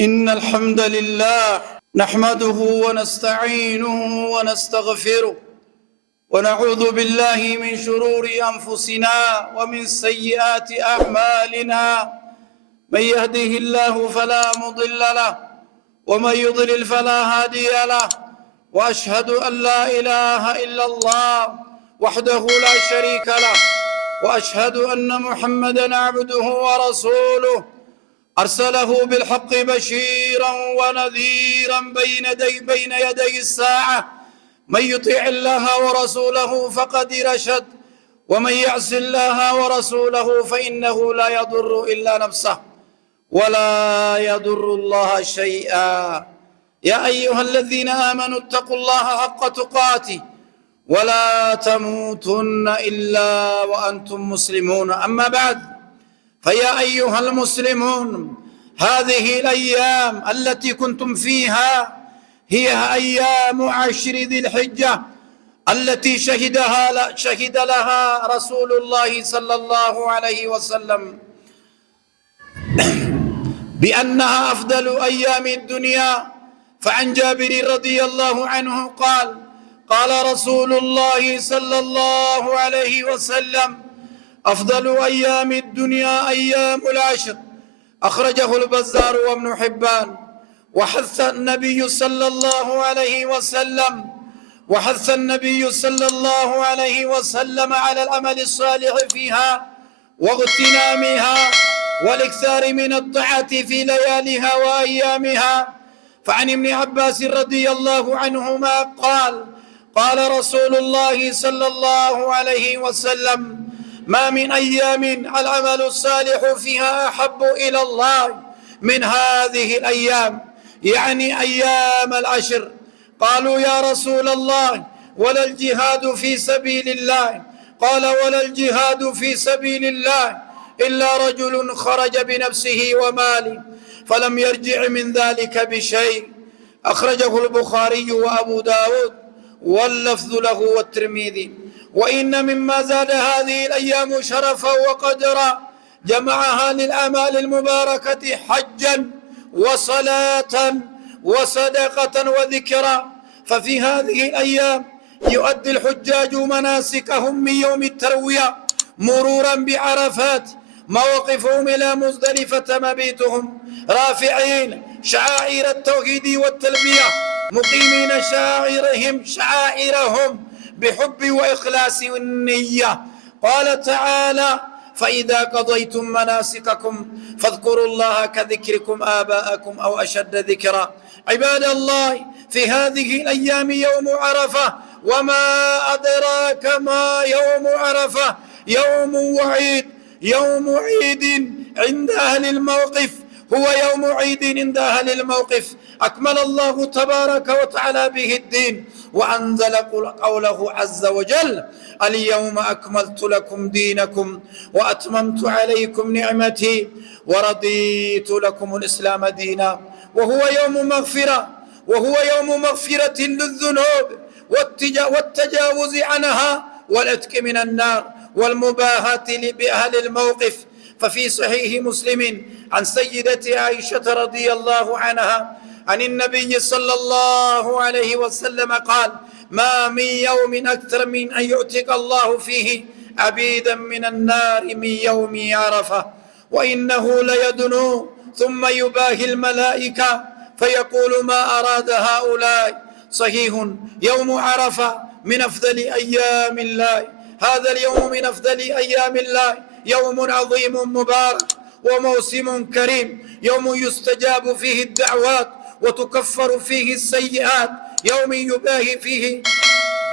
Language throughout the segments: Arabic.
إن الحمد لله نحمده ونستعينه ونستغفره ونعوذ بالله من شرور أنفسنا ومن سيئات أعمالنا. من يهده الله فلا مضل له ومن يضلل فلا هادي له، وأشهد أن لا إله إلا الله وحده لا شريك له، وأشهد أن محمدًا عبده ورسوله أرسله بالحق بشيرا ونذيرا بين يدي الساعة. من يطيع الله ورسوله فقد رشد، ومن يعص الله ورسوله فإنه لا يضر إلا نفسه ولا يضر الله شيئا. يا أيها الذين آمنوا اتقوا الله حق تقاته ولا تموتن إلا وأنتم مسلمون. أما بعد، فيا أيها المسلمون، هذه الأيام التي كنتم فيها هي أيام عشر ذي الحجة التي شهد لها رسول الله صلى الله عليه وسلم بأنها أفضل أيام الدنيا. فعن جابر رضي الله عنه قال: قال رسول الله صلى الله عليه وسلم: أفضل أيام الدنيا أيام العشر. أخرجه البزار وابن حبان. وحث النبي صلى الله عليه وسلم على العمل الصالح فيها واغتنامها والاكثار من الطاعة في لياليها وأيامها. فعن ابن عباس رضي الله عنهما قال: قال رسول الله صلى الله عليه وسلم: ما من أيام العمل الصالح فيها أحب إلى الله من هذه الأيام، يعني أيام العشر. قالوا: يا رسول الله، ولا الجهاد في سبيل الله؟ قال: ولا الجهاد في سبيل الله إلا رجل خرج بنفسه وماله فلم يرجع من ذلك بشيء. أخرجه البخاري وأبو داود واللفظ له والترمذي. وإن مما زاد هذه الأيام شرفا وقدرا جمعها للأعمال المباركة حجا وصلاة وصدقة وذكرا. ففي هذه الأيام يؤدي الحجاج مناسكهم من يوم التروية مرورا بعرفات، موقفهم إلى مزدلفة مبيتهم، رافعين شعائر التوحيد والتلبية، مقيمين شعائرهم بحب وإخلاص والنية. قال تعالى: فإذا قضيتم مناسككم فاذكروا الله كذكركم آباءكم أو أشد ذكرا. عباد الله، في هذه الأيام يوم عرفة، وما أدراك ما يوم عرفة، يوم عيد عند أهل الموقف، هو يوم عيد عند أهل الموقف أكمل الله تبارك وتعالى به الدين، وأنزل قوله عز وجل: اليوم أكملت لكم دينكم وأتممت عليكم نعمتي ورضيت لكم الإسلام دينا. وهو يوم مغفرة للذنوب والتجاوز عنها والعتق من النار والمباهاة بأهل الموقف. ففي صحيح مسلم عن سيدة عائشة رضي الله عنها عن النبي صلى الله عليه وسلم قال: ما من يوم أكثر من أن يعتق الله فيه عبيدا من النار من يوم عرفة، وإنه ليدنو ثم يباهي الملائكة فيقول: ما أراد هؤلاء؟ صحيح. يوم عرفة من أفضل أيام الله، هذا اليوم من أفضل أيام الله، يوم عظيم مبارك وموسم كريم، يوم يستجاب فيه الدعوات وتكفر فيه السيئات، يوم يباهي فيه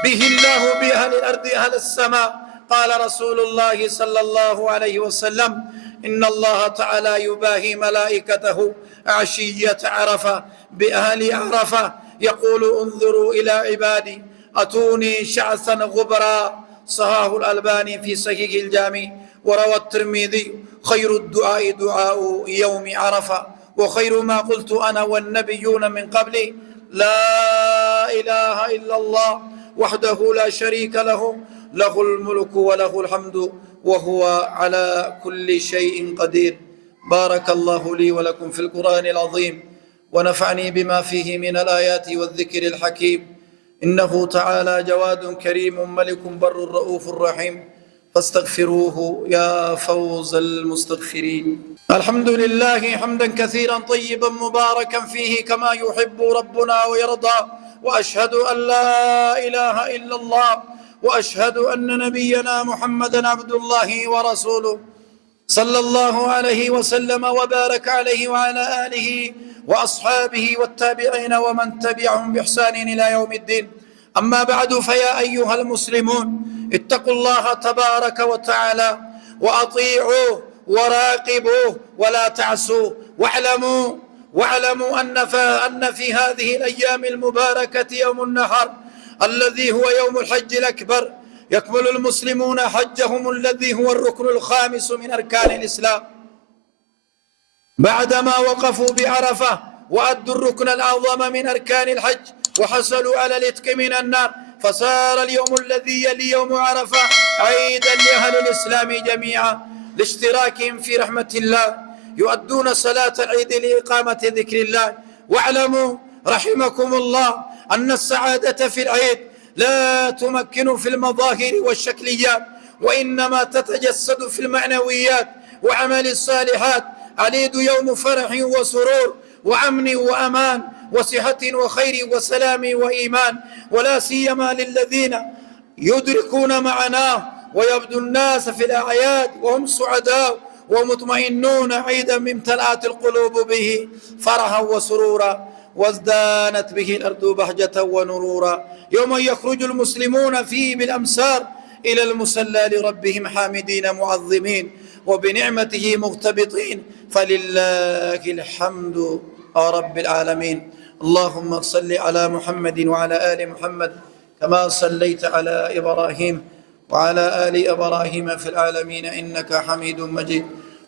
به الله بأهل الأرض أهل السماء. قال رسول الله صلى الله عليه وسلم: إن الله تعالى يباهي ملائكته عشية عرفة بأهل عرفة، يقول: انظروا إلى عبادي أتوني شعثا غبرا. صححه الألباني في صحيح الجامع. وروى الترمذي: خير الدعاء دعاء يوم عرفة، وخير ما قلت أنا والنبيون من قبلي لا إله إلا الله وحده لا شريك له، له الملك وله الحمد وهو على كل شيء قدير. بارك الله لي ولكم في القرآن العظيم ونفعني بما فيه من الآيات والذكر الحكيم، إنه تعالى جواد كريم ملك بر رؤوف رحيم، فاستغفروه يا فوز المستغفرين. الحمد لله حمدا كثيرا طيبا مباركا فيه كما يحب ربنا ويرضى، وأشهد أن لا إله إلا الله، وأشهد أن نبينا محمدا عبد الله ورسوله، صلى الله عليه وسلم وبارك عليه وعلى آله وأصحابه والتابعين ومن تبعهم بإحسان إلى يوم الدين. أما بعد، فيا أيها المسلمون، اتقوا الله تبارك وتعالى وأطيعوه وراقبوه ولا تعصوه، واعلموا أن في هذه الأيام المباركة يوم النحر الذي هو يوم الحج الأكبر يكمل المسلمون حجهم الذي هو الركن الخامس من أركان الإسلام، بعدما وقفوا بعرفة وأدوا الركن الأعظم من أركان الحج وحصلوا على العتق من النار، فصار اليوم الذي يلي يوم عرفة عيدا لأهل الإسلام جميعا لاشتراكهم في رحمة الله، يؤدون صلاة العيد لإقامة ذكر الله. واعلموا رحمكم الله أن السعادة في العيد لا تمكن في المظاهر والشكليات، وإنما تتجسد في المعنويات وعمل الصالحات. العيد يوم فرح وسرور وأمن وأمان وصحة وخير وسلام وإيمان، ولا سيما للذين يدركون معناه ويبدو الناس في الأعياد وهم سعداء ومطمئنون عيدا امتلأت القلوب به فرحا وسرورا، وازدانت به الأرض بهجة ونورا، يوم يخرج المسلمون فيه بالأمسار إلى المسلى لربهم حامدين معظمين وبنعمته مغتبطين، فلله الحمد رب العالمين. اللهم صل على محمد وعلى آل محمد كما صليت على إبراهيم وعلى آل إبراهيم في العالمين إنك حميد مجيد.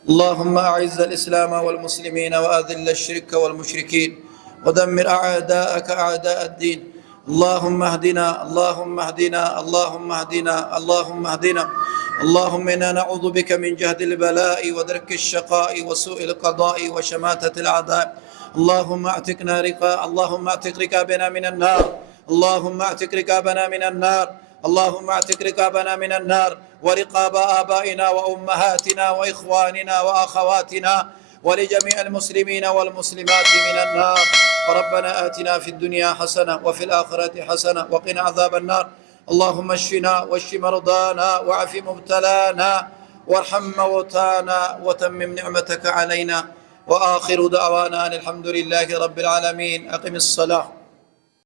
اللهم أعز الإسلام والمسلمين وأذل الشرك والمشركين ودمر أعداءك أعداء الدين. اللهم اهدنا اللهم اهدنا اللهم اهدنا اللهم اهدنا. اللهم إنا نعوذ بك من جهد البلاء ودرك الشقاء وسوء القضاء وشماتة الأعداء. اللهم اعتق رقابنا من النار. اللهم اعتق رقابنا من النار. اللهم اعتق رقابنا من النار ورقاب آبائنا وأمهاتنا وإخواننا وأخواتنا ولجميع المسلمين والمسلمات من النار. ربنا آتنا في الدنيا حسنة وفي الآخرة حسنة وقنا عذاب النار. اللهم اشفنا واشف مرضانا وعف مبتلانا وارحم موتانا وتمم نعمتك علينا. وآخر دعوانا أن الحمد لله رب العالمين. أقم الصلاة.